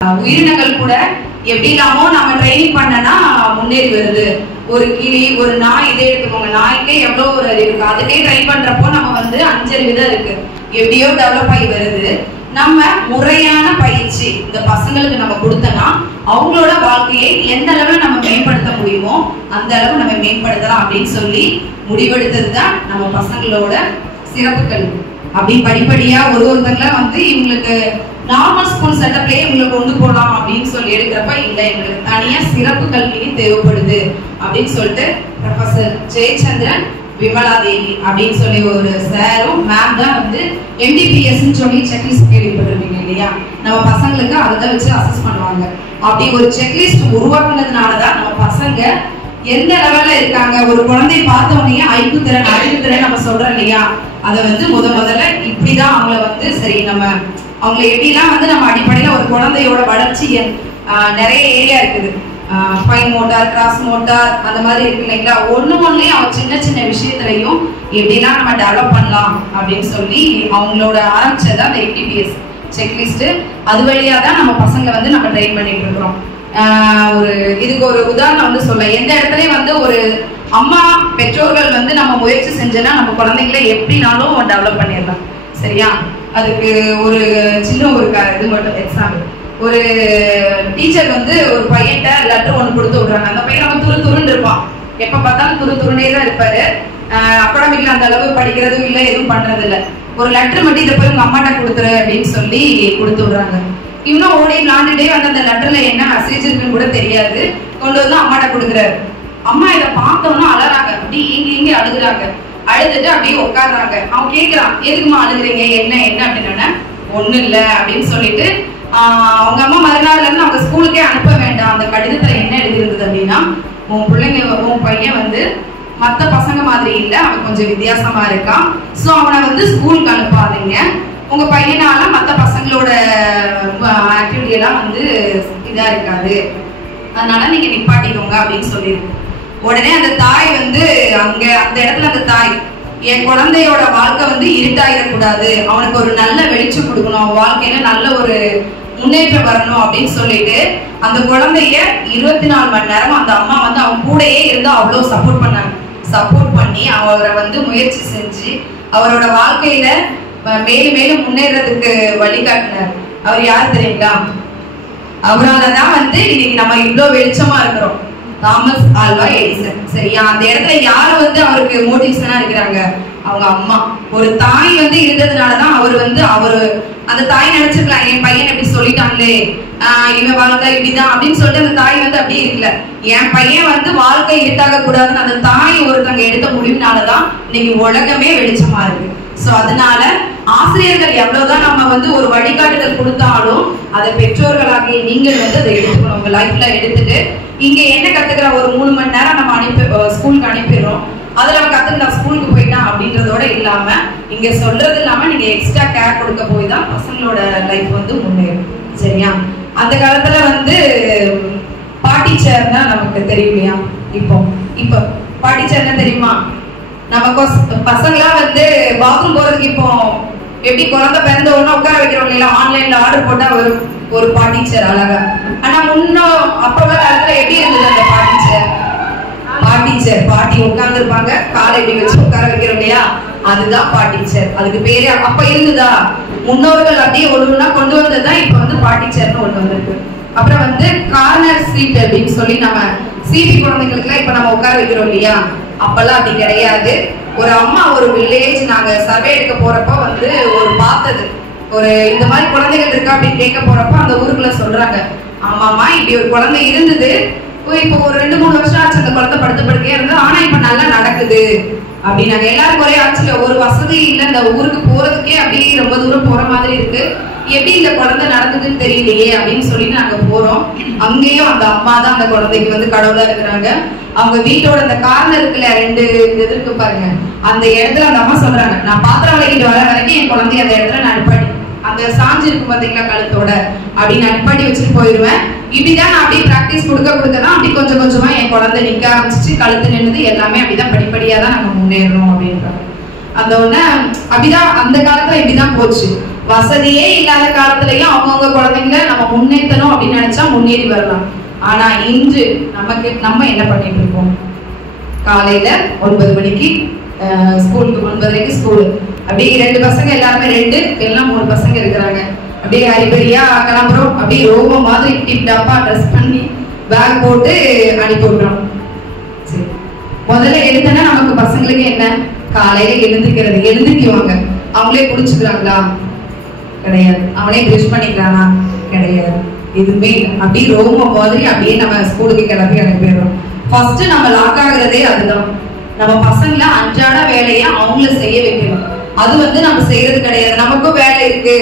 உயிரினங்கள் கூட எப்படி இல்லாமோ நம்ம ட்ரைனிங் பண்ணனா முன்னேறி வருது. ஒரு கிளி, ஒரு நாய், இதே எடுத்துக்கோங்க. நாய்க்கே எவ்வளோ ஒரு அறிவு இருக்கு. அதுக்கே ட்ரைன் பண்றப்போ நம்ம 5 அறிவு தான் இருக்கு, எப்படியோ டெவலப் ஆகி வருது. நம்ம முறையான பயிற்சி இந்த பசங்களுக்கு நம்ம கொடுத்தோம்னா அவங்களோட வாழ்க்கையை எந்த அளவு நம்ம மேம்படுத்த முடியுமோ அந்த அளவு நம்ம மேம்படுத்தலாம் அப்படின்னு சொல்லி முடிவெடுத்தது தான் நம்ம பசங்களோட சிறப்பு கல்வி. அப்படி படிப்படியா ஒருத்தங்கள இவங்களுக்கு நார்மல் ஸ்கூல் செட்டப்லயே இவங்களுக்கு கொண்டு போகலாம் அப்படின்னு சொல்லி எடுக்கிறப்ப இல்லை, எங்களுக்கு தனியா சிறப்பு கல்வி தேவைப்படுது அப்படின்னு சொல்லிட்டு ப்ரொஃபசர் ஜெயச்சந்திரன், விமலா தேவி அப்படின்னு சொல்லி ஒரு சாரும் மேம் தான் MDPS சொல்லி செக்லிஸ்ட் கேள்விப்பட்டிருப்பீங்க இல்லையா? நம்ம பசங்களுக்கு அதை தான் வச்சு அசஸ் பண்ணுவாங்க. அப்படி ஒரு செக்லிஸ்ட் உருவாக்குனதுனாலதான் நம்ம பசங்க எந்த லெவல்ல இருக்காங்க. ஒரு குழந்தைய பார்த்த உடனே ஐக்கு திறன், அறிவு திறன் நம்ம சொல்றோம் இல்லையா? அதை முதல்ல இப்படிதான் அவங்கள சரி நம்ம அவங்களை எப்படிலாம் நம்ம அடிப்படையில ஒரு குழந்தையோட வளர்ச்சி நிறைய ஏரியா இருக்குது. ஃபைன் மோட்டார், கிராஸ் மோட்டார் அந்த மாதிரி இருக்கு இல்லைங்களா? ஒண்ணுலயும் அவங்க சின்ன சின்ன விஷயத்துலையும் எப்படிலாம் நம்ம டெவலப் பண்ணலாம் அப்படின்னு சொல்லி அவங்களோட ஆரம்பிச்சதான் அந்த MDPS செக்லிஸ்ட். அது வழியா தான் நம்ம பசங்களை நம்ம ட்ரெயின் பண்ணிட்டு இருக்கிறோம். இதுக்கு ஒரு உதாரணம் சொல்ல, எந்த இடத்துலயும் ஒரு அம்மா பெற்றோர்கள் நம்ம முயற்சி செஞ்சோன்னா நம்ம குழந்தைங்களை எப்படினாலும் டெவலப் பண்ணிடலாம். சரியா? அதுக்கு ஒரு சின்ன ஒரு இது மட்டும் எக்ஸாம்பிள். ஒரு டீச்சர் ஒரு பையன்ட்ட லெட்டர் ஒன்று கொடுத்து விடுறாங்க. அந்த பையன் துருன்னு இருப்பான், எப்ப பார்த்தாலும் துருனே தான் இருப்பாரு. அகாடமிக்ல அந்த அளவு படிக்கிறதும் இல்லை, எதுவும் பண்றது இல்லை. ஒரு லெட்டர் மட்டும் இதை போய் உங்க அம்மாட்ட கொடுத்துரு அப்படின்னு சொல்லி கொடுத்து விடுறாங்க. இன்னும் ஓடி விளாண்டுட்டே அந்த லெட்டர்ல என்ன மெசேஜ் இருக்குன்னு கூட தெரியாது, கொண்டு அம்மாட்ட கொடுக்குறாரு. அம்மா இதை பார்த்தோம்னா அழறாங்க, அப்படி இங்க அழுகுறாங்க. அழுதுட்டு அப்படியே உட்காடுறாங்க. அவன் கேட்கிறான், எதுக்குமா அழுகுறீங்க, என்ன என்ன அப்படின்னா, ஒண்ணு இல்லை அப்படின்னு சொல்லிட்டு அவங்க அம்மா மறுநாள்ல இருந்து அவங்க ஸ்கூலுக்கே அனுப்ப வேண்டாம். அந்த கடிதத்துல என்ன எழுதிருந்தது அப்படின்னா, உன் பிள்ளைங்க உன் பையன் மற்ற பசங்க மாதிரி இல்லை, அவன் கொஞ்சம் வித்தியாசமா இருக்கான். ஸோ அவனை ஸ்கூலுக்கு அனுப்பாதீங்க. உங்க பையனால மற்ற பசங்களோட ஆக்டிவிட்டி எல்லாம் இதா இருக்காது, அதனால நீங்க நிப்பாட்டிக்கோங்க அப்படின்னு சொல்லியிருக்கு. உடனே அந்த தாய் அங்க அந்த இடத்துல அந்த தாய், என் குழந்தையோட வாழ்க்கை இருட்டாயிடக்கூடாது, அவனுக்கு ஒரு நல்ல வெளிச்சம் கொடுக்கணும், அவன் வாழ்க்கையில நல்ல ஒரு முன்னேற்றம் வரணும் அப்படின்னு சொல்லிட்டு அந்த குழந்தைய 24 மணி நேரம் அந்த அம்மா அவன் கூடயே இருந்து அவ்வளவு சப்போர்ட் பண்ணாங்க. சப்போர்ட் பண்ணி அவரை முயற்சி செஞ்சு அவரோட வாழ்க்கையில மேலும் மேலும் முன்னேறதுக்கு வழிகாட்டினார். அவர் யார் தெரியுங்களா? அவராலதான் இன்னைக்கு நம்ம இவ்வளவு வெளிச்சமா இருக்கிறோம். Thomas Alva Edison. சரியா? அந்த இடத்துல யாரு அவருக்கு மோட்டிவேஷனா இருக்கிறாங்க? அவங்க அம்மா. ஒரு தாய் இருந்ததுனாலதான் அவரு அந்த தாய் நினைச்சிருக்கலாம், என் பையன் எப்படி சொல்லிட்டாங்களே, இவன் வாழ்க்கை இப்படிதான் அப்படின்னு சொல்லிட்டு அந்த தாய் அப்படியே இருக்கல. என் பையன் வாழ்க்கை இருட்டாக கூடாதுன்னு அந்த தாய் ஒருத்தவங்க எடுத்த முடிவுனாலதான் இன்னைக்கு உலகமே வெளிச்சமா இருக்கு. சோ அதனால ஆசிரியர்கள் எவ்வளவுதான் நம்ம ஒரு வழிகாட்டுதல் கொடுத்தாலும் அதை பெற்றோர்களாகிய நீங்கள் அதை எடுத்துக்கணும். உங்க லைஃப்ல எடுத்துட்டு இங்க என்ன கத்துக்கிற ஒரு 3 மணி நேரம் நம்ம ஸ்கூலுக்கு அனுப்பிடுறோம், அதுல அவன் கத்துக்கிட்ட ஸ்கூலுக்கு போயிட்டான் அப்படின்றதோட இல்லாம இங்க சொல்றது இல்லாம நீங்க எக்ஸ்ட்ரா கேர் கொடுக்க போய் தான் பசங்களோட லைஃப் முன்னேறும். சரியா? அந்த காலத்துல பாட்டி சேர்னா நமக்கு தெரியும் இல்லையா? இப்போ பாட்டி சேர்னா தெரியுமா? நம்ம பசங்களா பாத்ரூம் போறதுக்கு இப்போ எப்படி குழந்தை பிறந்த உடனே உட்கார வைக்கிறோம் இல்லையா? ஆன்லைன்ல ஆர்டர் போட்டா ஒரு பாட்டி சேர் அழகா. ஆனா முன்னும் அப்ப காலத்துல எப்படி இருந்தது அந்த பாட்டி சேர்? பாட்டி சேர், பாட்டி உட்கார்ந்து இருப்பாங்க, காலை இப்படி வச்சு உட்கார வைக்கிறோம் இல்லையா? அதுதான் பாட்டி சேர். அதுக்கு பேரே அப்ப இருந்துதா? முன்னோர்கள் அப்படியே ஒண்ணுன்னா கொண்டு வந்ததுதான் இப்ப பாட்டி சேர்னு ஒண்ணு வந்திருக்கு. அப்புறம் கார்னர் சீட் அப்படின்னு சொல்லி நம்ம சிபி குழந்தைங்களுக்கு இப்ப நம்ம உட்கார வைக்கிறோம் இல்லையா? அப்பெல்லாம் அப்படி கிடையாது. ஒரு அம்மா ஒரு வில்லேஜ் நாங்க சர்வே எடுக்க போறப்ப ஒரு பார்த்தது, ஒரு இந்த மாதிரி குழந்தைகள் இருக்கா அப்படின்னு கேட்க போறப்ப அந்த ஊருக்குள்ள சொல்றாங்க, ஆமாமா இப்படி ஒரு குழந்தை இருந்தது, இப்போ ஒரு 2-3 வருஷம் ஆச்சு அந்த குழந்தை படுக்கையா இருந்தது, ஆனா இப்ப நல்லா நடக்குது அப்படின்னாங்க. எல்லாரும் ஒரே ஆச்சுல, ஒரு வசதி இல்லை, இந்த ஊருக்கு போறதுக்கே அப்படியே ரொம்ப தூரம் போற மாதிரி இருக்கு, எப்படி இந்த குழந்தை நடந்ததுன்னு தெரியலையே அப்படின்னு சொல்லி நாங்க போறோம். அங்கேயும் அந்த அம்மா தான் அந்த குழந்தைக்கு கடவுளா இருக்கிறாங்க. அவங்க வீட்டோட அந்த கார்னர் இருக்குல்ல, 2 இது இருக்கு பாருங்க, அந்த இடத்துல அந்த அம்மா சொல்றாங்க, நான் பாத்திரம் விளக்கிட்டு வர வரைக்கும் என் குழந்தைய அந்த இடத்துல நான் நிப்பாட்டி, அந்த சாஞ்சு இருக்கும் பாத்தீங்களா கழுத்தோட, அப்படி நான் நிப்பாட்டி வச்சுட்டு போயிடுவேன். இப்படிதான் நான் அப்படியே பிராக்டிஸ் கொடுக்கதான் அப்படி கொஞ்சம் கொஞ்சமா என் குழந்தை நிக்க ஆரம்பிச்சிச்சு, கழுத்து நின்றுது, எல்லாமே அப்படிதான் படிப்படியா தான் நம்ம முன்னேறணும் அப்படின்றாங்க. அந்த ஒண்ணு அப்படிதான் அந்த காலத்துல இப்படிதான் போச்சு. வசதியே இல்லாத காலத்திலயும் அவங்கவுங்க குழந்தைங்களை நம்ம முன்னேற்றணும் அப்படின்னு நினைச்சா முன்னேறி வரலாம். ஆனா இன்று நம்ம என்ன பண்ணிட்டு இருக்கோம்? காலையில 9 மணிக்கு ஸ்கூலுக்கு, 9:30க்கு ஸ்கூலு. அப்படியே 2 பசங்க, எல்லாருமே 2 எல்லாம் 3 பசங்க இருக்கிறாங்க. அப்படியே ஹரிபரியா கிளம்புறோம். அப்படியே ரோபோ மாதிரி டிப் டாப்பா ட்ரெஸ் பண்ணி பேக் போட்டு அனுப்பி விடுறோம். சரி, முதல்ல எழுதுனா நமக்கு பசங்களுக்கு என்ன? காலையில எழுந்திருக்குவாங்க. அவங்களே குளிச்சுக்கிறாங்களா? கிடையாது. அவனே பிரஷ் பண்ணிக்கிறானா? கிடையாது. எதுவுமே அப்படியே ரோபோ மாதிரி அப்படியே நம்ம ஸ்கூலுக்கு கிளம்பி அனுப்பிடுறோம். ஃபர்ஸ்ட் நம்ம லாக் ஆகுறதே அதுதான். நம்ம பசங்களை அன்றாட வேலையை அவங்கள செய்ய வைக்கணும். அது நம்ம செய்யறது கிடையாது. நமக்கும் வேலை இருக்கு,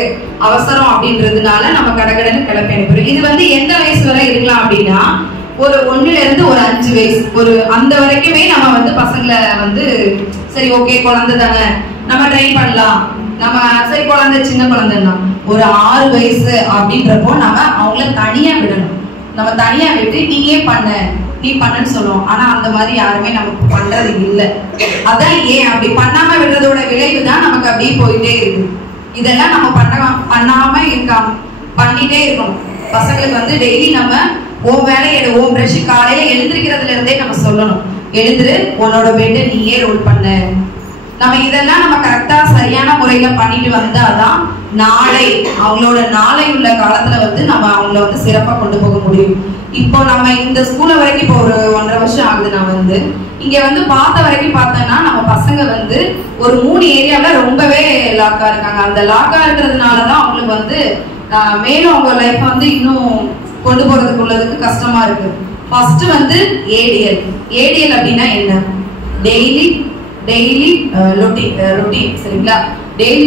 அவசரம் அப்படின்றதுனால நம்ம கடகடன்னு கிளப்பி அனுப்பிடுறோம். இது எந்த வயசு வரை இருக்கலாம் அப்படின்னா, ஒரு 1ல இருந்து ஒரு 5 வயசு, ஒரு அந்த வரைக்குமே நம்ம பசங்களை சரி ஓகே குழந்தை தானே நம்ம ட்ரெயின் பண்ணலாம், நம்ம சரி குழந்தை சின்ன குழந்தைன்னா ஒரு 6 வயசு அப்படின்றப்போ நம்ம அவங்கள தனியா விடணும். நம்ம தனியா விட்டு நீ பண்ணுன்னு சொல்லுவோம். ஆனா அந்த மாதிரி யாருமே நமக்கு பண்றது இல்லை. அதான் ஏன் அப்படி பண்ணாம விடுறதோட விளைவு தான் நமக்கு அப்படியே போயிட்டே இருக்கு. இதெல்லாம் நம்ம பண்ணாம இருக்காம பண்ணிட்டே இருக்கணும். பசங்களுக்கு டெய்லி நம்ம உன் வேலையை உன் பிரஷ் காலையில எழுந்திருக்கிறதுல இருந்தே நம்ம சொல்லணும், எழுந்துரு, உன்னோட பெட்டை நீயே ரோல் பண்ண. நம்ம இதெல்லாம் நம்ம கரெக்டா சரியான முறையில பண்ணிட்டு வந்தாதான் நாளை அவங்களோட நாளை உள்ள காலத்துல நம்ம அவங்கள சிறப்பா கொண்டு போக முடியும். இப்போ நம்ம இந்த ஸ்கூல்ல வரைக்கும் இப்போ ஒரு 1.5 வருஷம் ஆகுது. நான் இங்க பார்த்த வரைக்கும் பார்த்தேன்னா நம்ம பசங்க ஒரு 3 ஏரியாவில் ரொம்பவே லாக்கா இருக்காங்க. அந்த லாக்கா இருக்கிறதுனாலதான் அவங்களுக்கு மேலும் அவங்க லைஃப் இன்னும் கொண்டு போறதுக்கு கஷ்டமா இருக்கு. First ADL. ஏடிஎல் அப்படின்னா என்ன? டெய்லி ரொட்டீன், சரிங்களா? Daily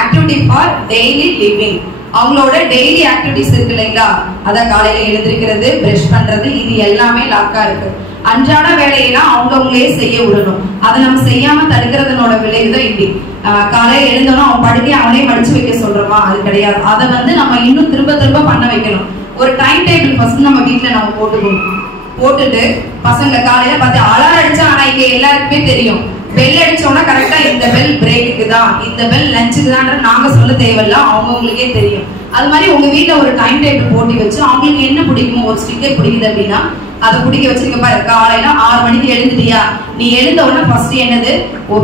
activity for daily living. அவங்களோட டெய்லி ஆக்டிவிட்டிஸ் இருக்கு இல்லைங்களா? அதான் காலையில எழுந்திருக்கிறது, பிரஷ் பண்றது, இது எல்லாமே லாக்கா இருக்கு. அன்றாட வேலையெல்லாம் அவங்களே செய்ய விடணும். அதை நம்ம செய்யாம தடுக்கிறதுனோட விளைவுதான் இப்படி. காலையில எழுந்தோம்னா அவன் படுக்கை அவனே மடிச்சு வைக்க சொல்றோமா? அது கிடையாது. அதை நம்ம இன்னும் திரும்ப பண்ண வைக்கணும். ஒரு டைம் டேபிள் ஃபர்ஸ்ட் நம்ம வீட்டுல நம்ம போட்டுட்டு பசங்களை காலையில பார்த்து அலாரம் அடிச்சா, ஆனா இங்க எல்லாருக்குமே தெரியும், பெல் அடிச்சோம்னா கரெக்டா இந்த பெல் பிரேக்குக்கு தான், இந்த பெல் லஞ்சுக்கு தான் நாங்க சொல்ல தேவையில்ல, அவங்களுக்கே தெரியும். அது மாதிரி உங்க வீட்டுல ஒரு டைம் டேபிள் போட்டி வச்சு அவங்களுக்கு என்ன பிடிக்குமோ, ஒரு ஸ்டிக்கர் பிடிக்குது அப்படின்னா அதை பிடிக்க வச்சிருக்க பாரு. காலையில 6 மணிக்கு எழுந்துட்டியா, நீ எழுந்த உடனே ஃபர்ஸ்ட் என்னது?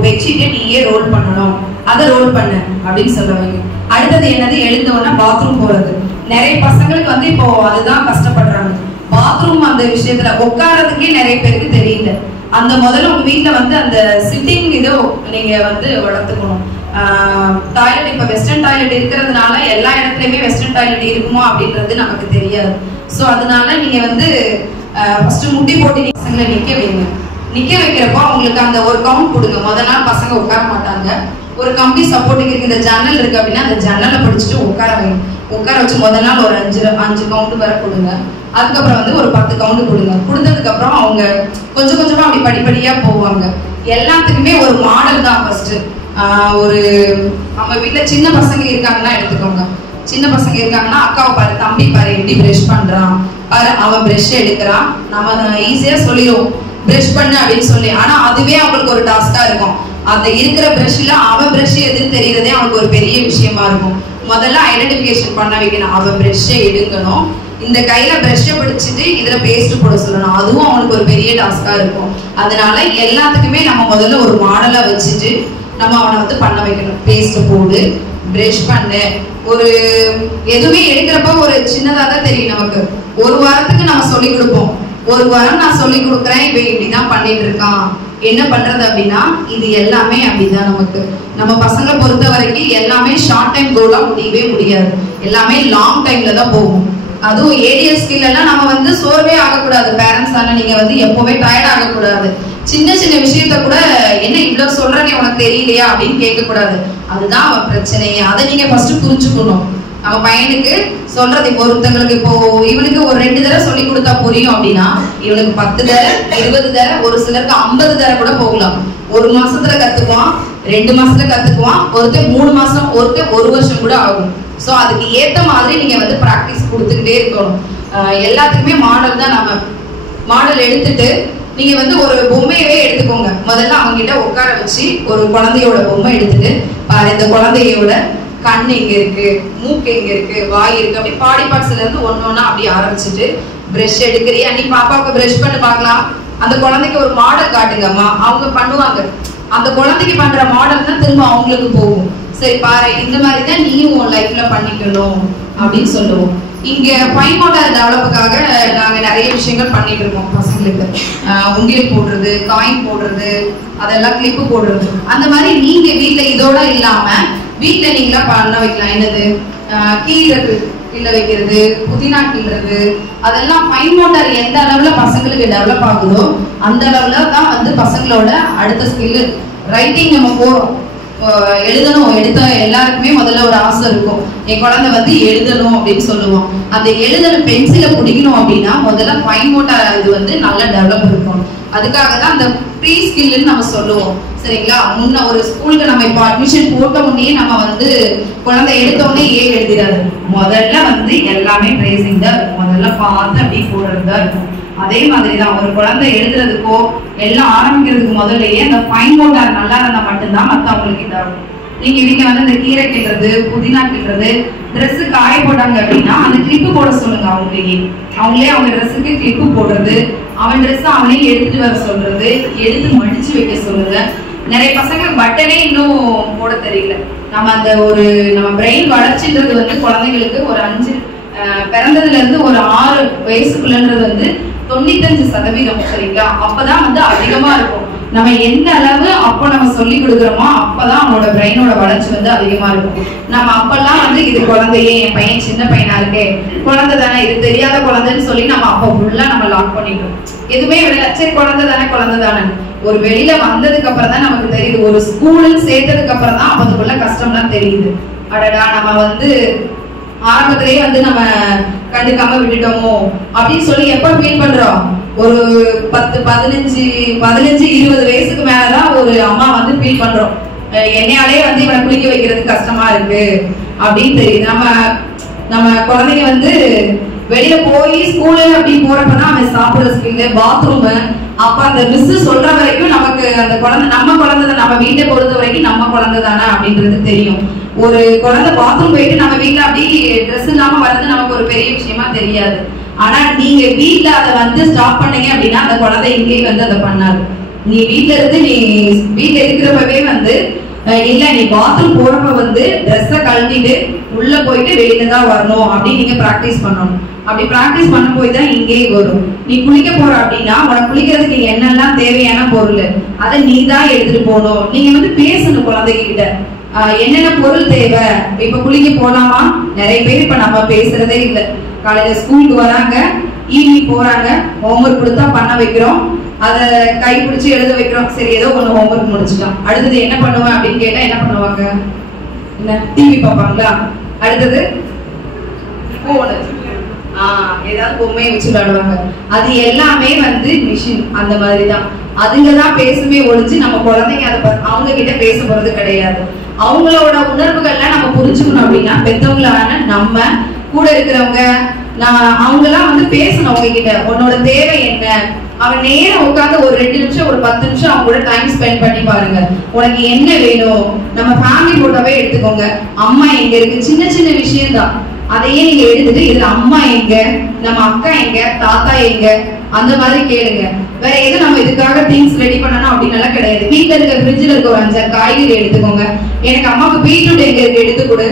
பெட்ஷீட்டை நீயே ரோல் பண்ணணும், அதை ரோல் பண்ணு அப்படின்னு சொல்லுவாங்க. அடுத்தது என்னது? எழுந்த உடனே பாத்ரூம் போறது. நிறைய பசங்களுக்கு இப்போ அதுதான் கஷ்டப்படுறாங்க. பாத்ரூம் அந்த விஷயத்துல உட்காரதுக்கே நிறைய பேருக்கு தெரியல. அந்த முதல்ல உங்க வீட்டுல அந்த சிட்டிங் இதோ நீங்க வளர்த்துக்கணும். டாய்லெட் இப்ப வெஸ்டர்ன் டாய்லெட் இருக்கிறதுனால எல்லா இடத்துலயுமே வெஸ்டர்ன் டாய்லெட் இருக்குமோ அப்படின்றது நமக்கு தெரியாது. சோ அதனால நீங்க ஃபர்ஸ்ட் முட்டி போட்டு பசங்களை நிக்க வைங்க. நிக்க வைக்கிறப்போ அவங்களுக்கு அந்த ஒரு கவுண்ட் கொடுங்க. முதல் நாள் பசங்க உட்கார மாட்டாங்க. ஒரு கம்பி சப்போர்ட்டுக்கு இருக்கு, இந்த ஜன்னல் இருக்கு அப்படின்னா அந்த ஜன்னலை பிடிச்சிட்டு உட்கார வைங்க. உட்கார வச்சு முதல் நாள் ஒரு 5 கவுண்ட் வரை கொடுங்க. அதுக்கப்புறம் ஒரு 10 கவுண்ட் கொடுங்க. கொடுத்ததுக்கு அப்புறம் அவங்க கொஞ்சம் கொஞ்சமா அப்படி படிப்படியா போவாங்க. எல்லாத்துக்குமே ஒரு மாடல் தான் ஃபர்ஸ்ட். ஒரு அவங்க வீட்டுல சின்ன பசங்க இருக்காங்கன்னா எடுத்துக்கோங்க. சின்ன பசங்க இருக்காங்கன்னா அக்காவை பாரு, தம்பி பாரு எப்படி பிரஷ் பண்றான் பாரு, அவன் பிரஷ் எடுக்கிறான். நம்ம ஈஸியா சொல்லிடுவோம் பிரஷ் பண்ணு அப்படின்னு சொல்லி. ஆனா அதுவே அவங்களுக்கு ஒரு டாஸ்கா இருக்கும். அந்த இருக்கிற பிரஷ்ல அவன் பிரஷ் எதுன்னு தெரியறதே அவனுக்கு ஒரு பெரிய விஷயமா இருக்கும். முதல்ல ஐடென்டிபிகேஷன் பண்ண வைக்கணும். அவன் பிரஷ்ஷை எடுக்கணும், இந்த கையில பிரஷ்ஷை பிடிச்சிட்டு இதுல பேஸ்ட் போட சொல்லணும். அதுவும் அவனுக்கு ஒரு பெரிய டாஸ்கா இருக்கும். அதனால எல்லாத்துக்குமே நம்ம முதல்ல ஒரு மாடலா வச்சுட்டு நம்ம அவனை பண்ண வைக்கணும். பேஸ்ட் போடு, பிரஷ் பண்ணு. ஒரு எதுவுமே எடுக்கிறப்ப ஒரு சின்னதா தான் தெரியும் நமக்கு. ஒரு வாரத்துக்கு நம்ம சொல்லி கொடுப்போம். ஒரு வாரம் நான் சொல்லி கொடுக்குறேன், இவன் இப்படிதான் பண்ணிட்டு இருக்கான், என்ன பண்றது அப்படின்னா இது எல்லாமே அப்படிதான். நமக்கு நம்ம பசங்களை பொறுத்த வரைக்கும் எல்லாமே ஷார்ட் டைம் கோலா முடியவே முடியாது. எல்லாமே லாங் டைம்ல தான் போகும். அதுவும் ஏடிஎஸ் ஸ்கில் எல்லாம் நம்ம சோர்வே ஆகக்கூடாது. பேரண்ட்ஸ் ஆனா நீங்க எப்பவுமே டயர்ட் ஆகக்கூடாது. சின்ன சின்ன விஷயத்த கூட என்ன இவ்வளவு சொல்றேன்னு உனக்கு தெரியலையா அப்படின்னு கேட்க கூடாது. அதுதான் அவன் பிரச்சனையே. அதை நீங்க ஃபர்ஸ்ட் புரிஞ்சுக்கணும். நம்ம பையனுக்கு சொல்றது ஒருத்தங்களுக்கு இப்போ இவனுக்கு ஒரு 2 தடவை சொல்லி கொடுத்தா புரியும் அப்படின்னா இவனுக்கு 10 தடவை 20 தடவை, ஒரு சிலருக்கு 50 தடவை கூட போகலாம். 1 மாசத்துல கத்துக்குவான், 2 மாசத்துல கத்துக்குவான், ஒருத்தர் 3 மாசம், ஒருத்தர் 1 வருஷம் கூட ஆகும். ஸோ அதுக்கு ஏத்த மாதிரி நீங்க ப்ராக்டிஸ் கொடுத்துக்கிட்டே இருக்கணும். எல்லாத்துக்குமே மாடல் தான். நம்ம மாடல் எடுத்துட்டு நீங்க ஒரு பொம்மையவே எடுத்துக்கோங்க. முதல்ல அவங்க கிட்ட உட்கார வச்சு ஒரு குழந்தையோட பொம்மை எடுத்துட்டு பாரு, இந்த குழந்தையோட கண் எங்க இருக்கு, மூக்கு எங்க இருக்கு, வாய் இருக்கு, அப்படி பாடி பார்ட்ஸ்ல இருந்து ஒன்னொன்னா அப்படி ஆரம்பிச்சுட்டு பிரஷ் எடுக்கிறியா, நீ பாப்பாவுக்கு பிரஷ் பண்ணி பார்க்கலாம், அந்த குழந்தைக்கு ஒரு மாடல் காட்டுங்கம்மா, அவங்க பண்ணுவாங்க. அந்த குழந்தைக்கு பண்ற மாடல் தான் திரும்ப அவங்களுக்கு போகும். சரி பாரு, இந்த மாதிரி தான் நீயும் உன் லைஃப்ல பண்ணிக்கணும் அப்படின்னு சொல்லுவோம். இங்க ஃபைன் மோட்டார் டெவலப்புக்காக நாங்க நிறைய விஷயங்கள் பண்ணிட்டு இருக்கோம் பசங்களுக்கு. உண்டியல் போடுறது, காயின் போடுறது, அதெல்லாம் கிளிப்பு போடுறது. அந்த மாதிரி நீங்க வீட்டுல இதோட இல்லாம வீட்டுல நீங்களா பண்ண வைக்கலாம். என்னது, கீரை கிள்ள வைக்கிறது, புதினா கிள்றது, அதெல்லாம் ஃபைன் மோட்டார் எந்த அளவுல பசங்களுக்கு டெவலப் ஆகுதோ அந்த அளவுல தான் வந்து பசங்களோட அடுத்த ஸ்கில். ரைட்டிங் நம்ம போறோம், எழுதணும், எடுத்த எல்லாருக்குமே முதல்ல ஒரு ஆசை இருக்கும், என் குழந்தை வந்து எழுதணும் அப்படின்னு சொல்லுவோம். அந்த எழுதணும் பென்சிலை பிடிக்கணும் அப்படின்னா முதல்ல ஃபைன் மோட்டார் இது வந்து நல்லா டெவலப் இருக்கும். அதுக்காக தான் அந்த ப்ரீ ஸ்கில்னு நம்ம சொல்லுவோம். சரிங்களா, முன்ன ஒரு ஸ்கூலுக்கு நம்ம இப்போ அட்மிஷன் போட்ட உடனே நம்ம வந்து குழந்தை எடுத்த உடனே எழுதிடாது. முதல்ல வந்து எல்லாமே ட்ரேசிங் தான் இருக்கும், முதல்ல பார்த்து அப்படி போடுறது தான் இருக்கும். அதே மாதிரி தான் ஒரு குழந்தை எழுதுறதுக்கோ எல்லாம் ஆரம்பிக்கிறதுக்கு முதல்லயே அந்த ஃபைன் மோட்டார் நல்லா இருந்தா மட்டும்தான் மற்றவங்களுக்கு இதாகும். நீங்க வீட்டுல வந்து இந்த கீரை கிள்றது, புதினா கிள்றது, ட்ரெஸ் காய போட்டாங்க அப்படின்னா அந்த கிளிப்பு போட சொல்லுங்க. அவங்களே அவங்க ட்ரெஸ்ஸுக்கு கிளிப்பு போடுறது, அவன் ட்ரெஸ் அவனே எடுத்துட்டு வர சொல்றது, எடுத்து மடிச்சு வைக்க சொல்லுங்க. நிறைய பசங்க பட்டனே இன்னும் போட தெரியல. நம்ம அந்த ஒரு நம்ம பிரெயின் வளர்ச்சின்றது வந்து குழந்தைங்களுக்கு ஒரு 5 பிறந்ததுல இருந்து ஒரு 6 வயசுக்குள்ளன்றது வந்து 95%. சரிங்களா, அப்பதான் வந்து அதிகமா இருக்கும். நம்ம எந்த அளவு அப்போ நம்ம சொல்லி கொடுக்குறோமோ அப்பதான் அவனோட பிரெயினோட வளர்ச்சி வந்து அதிகமா இருக்கும். நம்ம அப்பெல்லாம் வந்து இது குழந்தையே, என் பையன் சின்ன பையனா இருக்கே, குழந்தை தானே, இது தெரியாத குழந்தைன்னு சொல்லி நம்ம அப்போ ஃபுல்லா நம்ம லாக் பண்ணிட்டோம். எதுவுமே விட சரி குழந்தை தானே. ஒரு வெளியில வந்ததுக்கு அப்புறம் தான் நமக்கு தெரியுது, ஒரு ஸ்கூலுன்னு சேர்த்ததுக்கு அப்புறம் தான் அதுக்குள்ள கஷ்டம்லாம் தெரியுது. அடடா, நம்ம வந்து ஆரம்பத்திலேயே வந்து நம்ம கண்டுக்காம விட்டுட்டோமோ அப்படின்னு சொல்லி எப்ப ஃபீல் பண்றோம்? ஒரு 10, 15, 20 வயசுக்கு மேலதான் ஒரு அம்மா வந்து ஃபீல் பண்றோம், என்னையாலே வந்து இவனை குளிக்க வைக்கிறது கஷ்டமா இருக்கு அப்படின்னு தெரியுது. நம்ம குழந்தைங்க வந்து வெளியில போய் ஸ்கூலு அப்படின்னு போறப்பதான் அவன் சாப்பிடுற ஸ்கில்லு, பாத்ரூம், அப்ப அந்த மிஸ் சொல்ற வரைக்கும் நமக்கு அந்த குழந்தை நம்ம குழந்தை தான், நம்ம வீட்டை பொறுத்த வரைக்கும் நம்ம குழந்தை தானே அப்படின்றது தெரியும். ஒரு குழந்தை பாத்ரூம் போயிட்டு நம்ம வீட்டுல அப்படி ட்ரெஸ் இல்லாம வர்றது நமக்கு ஒரு பெரிய விஷயமா தெரியாது. ஆனா நீங்க வீட்டுல அதை வந்து ஸ்டாப் பண்ணீங்க அப்படின்னா அந்த குழந்தை இங்கே வந்து அதை பண்ணாது. நீ வீட்டுல இருந்து நீ வீட்டுல இருக்கிறப்பவே வந்து இல்ல நீ பாத்ரூம் போறப்ப வந்து ட்ரெஸ்ஸை கழட்டிட்டு உள்ள போயிட்டு வெளியில தான் வரணும் அப்படின்னு நீங்க பிராக்டிஸ் பண்ணணும். அப்படி பிராக்டிஸ் பண்ண போய் தான் இங்கே வரும். நீ குளிக்க போற அப்படின்னா உனக்கு குளிக்கிறதுக்கு என்னெல்லாம் தேவையான பொருள் அதை நீ தான் எடுத்துட்டு போகணும். நீங்க வந்து பேசணும் குழந்தைகிட்ட, என்னென்ன பொருள் தேவை. இப்ப குளிக்க போலாமா, நிறைய பேர் இப்ப நம்ம பேசுறதே இல்லை. காலையில ஸ்கூலுக்கு வராங்க, ஈவினிங் போறாங்க, ஹோம்ஒர்க் கொடுத்தா பண்ண வைக்கிறோம், அதை கை பிடிச்சி எழுத வைக்கிறோம். சரி ஏதோ ஒண்ணு ஹோம்ஒர்க் முடிச்சுட்டான், அடுத்தது என்ன பண்ணுவேன் அப்படின்னு கேட்டா என்ன பண்ணுவாங்க? என்ன டிவி பார்ப்பாங்களா? அடுத்தது போனு, ஏதாவது பொம்மையை வச்சு விளையாடுவாங்க. அது எல்லாமே வந்து மிஷின் அந்த மாதிரிதான். அதுங்கதான் பேசுமே ஒழிச்சு நம்ம குழந்தைங்க அதை அவங்க கிட்ட பேச போறது கிடையாது. அவங்களோட உணர்வுகள்லாம் நம்ம புரிஞ்சுக்கணும் அப்படின்னா பெற்றவங்களான நம்ம கூட இருக்கிறவங்க அவங்கெல்லாம் வந்து பேசணும் அவங்க கிட்ட. உன்னோட தேவை என்ன? அவன் நேரம் உட்காந்து ஒரு 2 நிமிஷம் ஒரு 10 நிமிஷம் அவங்க கூட டைம் ஸ்பெண்ட் பண்ணி பாருங்க. உனக்கு என்ன வேணும்? நம்ம ஃபேமிலி போட்டோவே எடுத்துக்கோங்க. அம்மா எங்க இருக்கு, சின்ன சின்ன விஷயம் தான், அதையே நீங்க எடுத்துட்டு இதுல அம்மா எங்க, நம்ம அக்கா எங்க, தாத்தா எங்க, அந்த மாதிரி கேளுங்க. வேற எதுவும் நம்ம இதுக்காக திங்ஸ் ரெடி பண்ணணும் அப்படின்னு எல்லாம் கிடையாது. வீட்டுல இருக்க ஃப்ரிட்ஜ்ல இருக்க ஒரு 5 காய்கறி எடுத்துக்கோங்க. எனக்கு அம்மாவுக்கு பீட்ரூட் எங்க இருக்கு எடுத்து கொடு.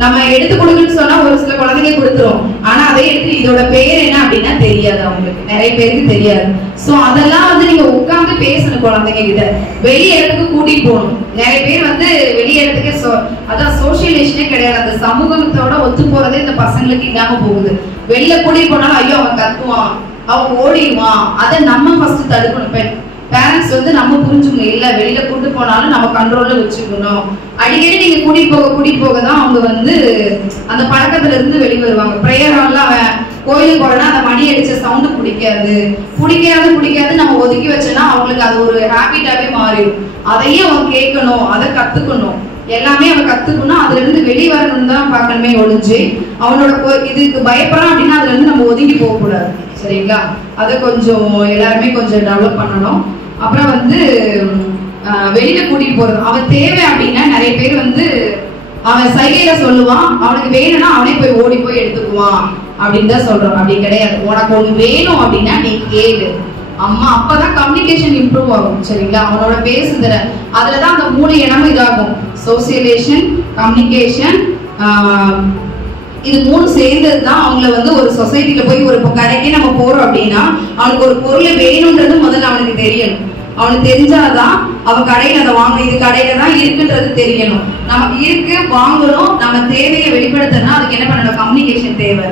நம்ம எடுத்து கொடுக்குன்னு சொன்னா ஒரு சில குழந்தைங்க கொடுத்துரும். ஆனா அதை எடுத்து இதோட பேர் என்ன அப்படின்னா தெரியாது, அவங்களுக்கு நிறைய பேருக்கு தெரியாது. சோ அதெல்லாம் வந்து நீங்க உட்கார்ந்து பேசணும் குழந்தைங்க கிட்ட. வெளி இடத்துக்கு கூட்டிட்டு போகணும். நிறைய பேர் வந்து வெளி இடத்துக்கு அதான் சோசியலைசேஷனே கிடையாது. அந்த சமூகத்தோட ஒத்து போறதே இந்த பசங்களுக்கு இல்லாம போகுது. வெளியில கூட்டிட்டு போனாலும் ஐயோ அவன் கத்துவான், அவன் ஓடிடுவான், அதை நம்ம ஃபர்ஸ்ட் தடுக்கணும். பேரண்ட்ஸ் வந்து நம்ம புரிஞ்சுக்கணும், இல்ல வெளியில கூட்டு போனாலும் நம்ம கண்ட்ரோல்ல வச்சுக்கணும். அடிக்கடி நீங்க கூட்டிட்டு போக தான் அவங்க வந்து அந்த பழக்கத்துல இருந்து வெளியே வருவாங்க. பிரேயர் ஹால்ல அவன் கோயிலுக்கு போறனா அந்த மணி அடிச்ச சவுண்டு பிடிக்காது நம்ம ஒதுக்கி வச்சோன்னா அவங்களுக்கு அது ஒரு ஹேபிட்டாவே மாறிடும். அதையே அவன் கேட்கணும், அதை கத்துக்கணும், எல்லாமே அவன் கத்துக்கணும். அதுல இருந்து வெளியே வரணும்னு தான் பார்க்கணுமே ஒழிஞ்சு அவனோட இதுக்கு பயப்படுறான் அப்படின்னா அதுல இருந்து நம்ம ஒதுங்கி போக கூடாது. சரிங்களா, அதை கொஞ்சம் எல்லாருமே கொஞ்சம் டெவலப் பண்ணணும். அப்புறம் வந்து வெளியில கூட்டிட்டு போறது அவன் தேவை அப்படின்னா நிறைய பேர் வந்து அவன் சைகையில சொல்லுவான், அவனுக்கு வேணும்னா அவனே போய் ஓடி போய் எடுத்துக்குவான் அப்படின்னு தான் சொல்றோம். அப்படி கிடையாது. உனக்கு ஒண்ணு வேணும் அப்படின்னா நீ கேளு. அம்மா அப்பதான் கம்யூனிகேஷன் இம்ப்ரூவ் ஆகும். சரிங்களா? அவனோட பேசுகிற அதுலதான் அந்த 3 இடமும் இதாகும். சோசியலேஷன், கம்யூனிகேஷன், இது 3 சேர்ந்ததுதான் அவங்கள வந்து ஒரு சொசைட்டில போய் ஒரு கடைக்கு நம்ம போறோம் அப்படின்னா அவனுக்கு ஒரு பொருள் வேணும்ன்றது முதல்ல அவனுக்கு தெரியணும். அவனுக்கு தெரிஞ்சாதான் அவன் கடையில அதை வாங்க, இது கடையில தான் இருக்குன்றது தெரியணும். நமக்கு இருக்கு வாங்கணும், நம்ம தேவையை வெளிப்படுத்தணும். அதுக்கு என்ன பண்ணணும்? கம்யூனிகேஷன் தேவை.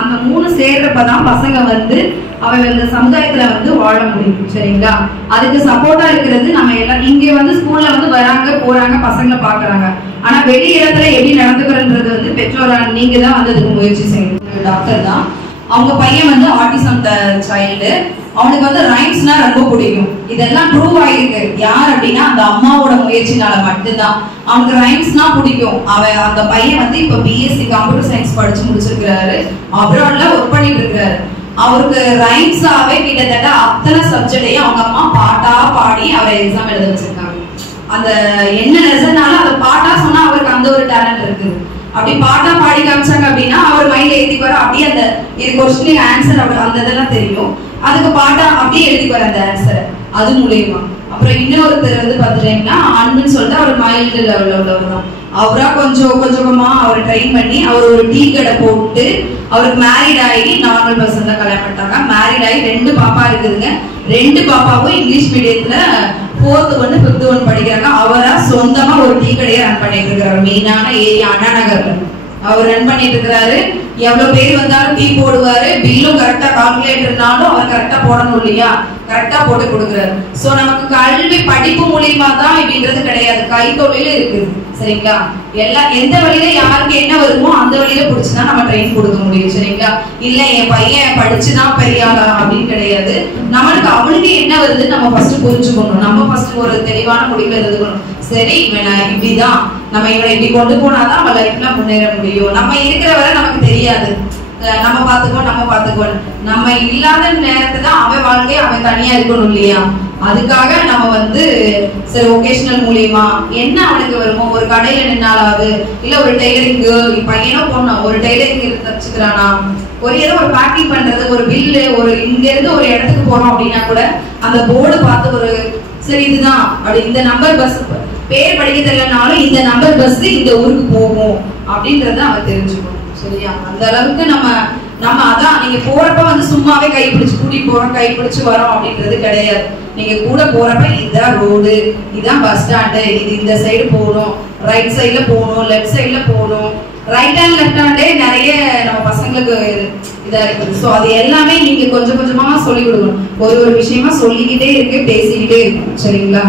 அந்த 3 சேர்றப்பதான் பசங்க வந்து அவங்க இந்த சமுதாயத்துல வந்து வாழ முடியும். சரிங்களா? அதுக்கு சப்போர்ட்டா இருக்கிறது நம்ம எல்லாம். இங்க வந்து ஸ்கூல்ல வந்து வராங்க போறாங்க, பசங்களை பாக்குறாங்க. ஆனா வெளி இடத்துல எப்படி நடந்துக்கிறன்றது வந்து பெற்றோரா நீங்க தான் வந்து அதுக்கு முயற்சி செய்யணும். டாக்டர் தான், அவங்க பையன் வந்து ஆட்டிசம் சைல்டு. அவனுக்கு வந்து ரைம்ஸ்னா ரொம்ப பிடிக்கும். இதெல்லாம் ப்ரூவ் ஆயிருக்கு. யார் அப்படின்னா அந்த அம்மாவோட முயற்சினால மட்டும்தான். அவனுக்கு ரைம்ஸ்னா பிடிக்கும். அந்த பையன் வந்து இப்ப பிஎஸ்சி கம்ப்யூட்டர் சயின்ஸ் படிச்சு முடிச்சிருக்கிறாரு. அப்ராட்ல ஒர்க் பண்ணிட்டு இருக்காரு. அவருக்கு ரைம்ஸாவே கிட்டத்தட்ட அத்தனை சப்ஜெக்டையும் அவங்க அம்மா பாட்டா பாடி அவரை எக்ஸாம் எழுத வச்சிருக்காங்க. அந்த என்ன லெசன்னாலும் அதை பாட்டா சொன்னா அவருக்கு அந்த ஒரு டேலண்ட் இருக்குது. அப்படி பாட்டா பாடி காமிச்சாங்க அப்படின்னா அவர் மைண்ட்ல எழுதிக்குவாரு. அப்படியே அந்த இது கொஸ்டின் ஆன்சர் அவர் அந்த இதெல்லாம் தெரியும். அதுக்கு பாட்டா அப்படியே எழுதிக்குவாரு அந்த ஆன்சரை. அது மூலியமா. அப்புறம் இன்னொருத்தர் வந்து பாத்துட்டீங்கன்னா அன்புன்னு சொல்லிட்டு அவர் மைல்டு லெவல்ல உள்ளவர் தான். அவரா கொஞ்சமா அவரை ட்ரெயின் பண்ணி அவர் ஒரு டீ கடை போட்டு அவருக்கு மேரிட் ஆகி நார்மல் பர்சன் தான் கல்யாணம் பண்ணிட்டாங்க. மேரிட் ஆகி 2 பாப்பா இருக்குதுங்க. 2 பாப்பாவும் இங்கிலீஷ் மீடியத்துல 4th 1 5th 1 படிக்கிறாங்க. அவரா சொந்தமா ஒரு டீ கடையை ரன் பண்ணிட்டு இருக்கிறாரு. மெயினான ஏரியா அண்ணா நகர்ல அவர் ரன் பண்ணிட்டு இருக்கிறாரு. எவ்வளவு பேர் வந்தாலும் டீ போடுவாரு. பில்லும் கரெக்டா கால்குலேட்டர்னாலும் அவர் கரெக்டா போடணும் இல்லையா? கரெக்டா போட்டு கொடுக்குறாரு. சோ நமக்கு கல்வி படிப்பு மூலியமா தான் இப்படின்றது கிடையாது. கைத்தொழில இருக்குது. சரிங்களா? எந்த வழியில யாருக்கு என்ன வருமோ அந்த வழியில பிடிச்சுதான் நம்ம ட்ரெயின் கொடுக்க முடியும். சரிங்களா? இல்ல என் பையன் படிச்சுதான் பெரிய ஆளா அப்படின்னு கிடையாது. நம்மளுக்கு அவனுக்கு என்ன வருதுன்னு நம்ம ஃபர்ஸ்ட் புரிஞ்சுக்கணும். நம்ம ஃபர்ஸ்ட் ஒரு தெளிவான முடிவுல இருந்துக்கணும். சரி, இவனை இப்படிதான், நம்ம இவனை இப்படி கொண்டு போனாதான் அவன் லைஃப்ல முன்னேற முடியும். நம்ம இருக்கிற வரை நமக்கு தெரியாது. நம்ம பாத்துக்கோ. நம்ம இல்லாத நேரத்துல அவன் வாழ்க்கையை அவன் தனியா இருக்கணும் இல்லையா? அதுக்காக நம்ம வந்து சரி ஒகேஷனல் மூலியமா என்ன அவனுக்கு வருமோ, ஒரு கடையில நின்னாலாவது, இல்ல ஒரு டெய்லரிங் பையனோ பொண்ணோ ஒரு டெய்லரிங் தச்சுக்கிறானா, ஒரு ஏதோ ஒரு பேக்கிங் பண்றது, ஒரு பில்லு, ஒரு இங்க இருந்து ஒரு இடத்துக்கு போறோம் அப்படின்னா கூட அந்த போர்டு பார்த்து ஒரு சரி இதுதான் அப்படி இந்த நம்பர் பஸ் பேர் படிக்க தெரியலனாலும் இந்த நம்பர் பஸ் இந்த ஊருக்கு போகும் அப்படின்றத அவன் தெரிஞ்சுக்கணும். சரியா? அந்த அளவுக்கு நம்ம அதான் நீங்க போறப்ப வந்து சும்மாவே கைப்பிடிச்சு கூட்டிட்டு போறோம், கைப்பிடிச்சு வரோம் அப்படின்றது கிடையாது. நீங்க கூட போறப்ப இதுதான் ரோடு, இதுதான் பஸ் ஸ்டாண்டு, இது இந்த சைடு போகணும், ரைட் சைட்ல போகணும், லெஃப்ட் சைட்ல போகணும். ரைட் ஹேண்ட் லெஃப்ட் ஹேண்டே நிறைய நம்ம பசங்களுக்கு இதா இருக்குது. ஸோ அது எல்லாமே நீங்க கொஞ்சம் கொஞ்சமா சொல்லி கொடுக்கணும். ஒரு விஷயமா சொல்லிக்கிட்டே இருக்கு, பேசிக்கிட்டே இருக்கும். சரிங்களா?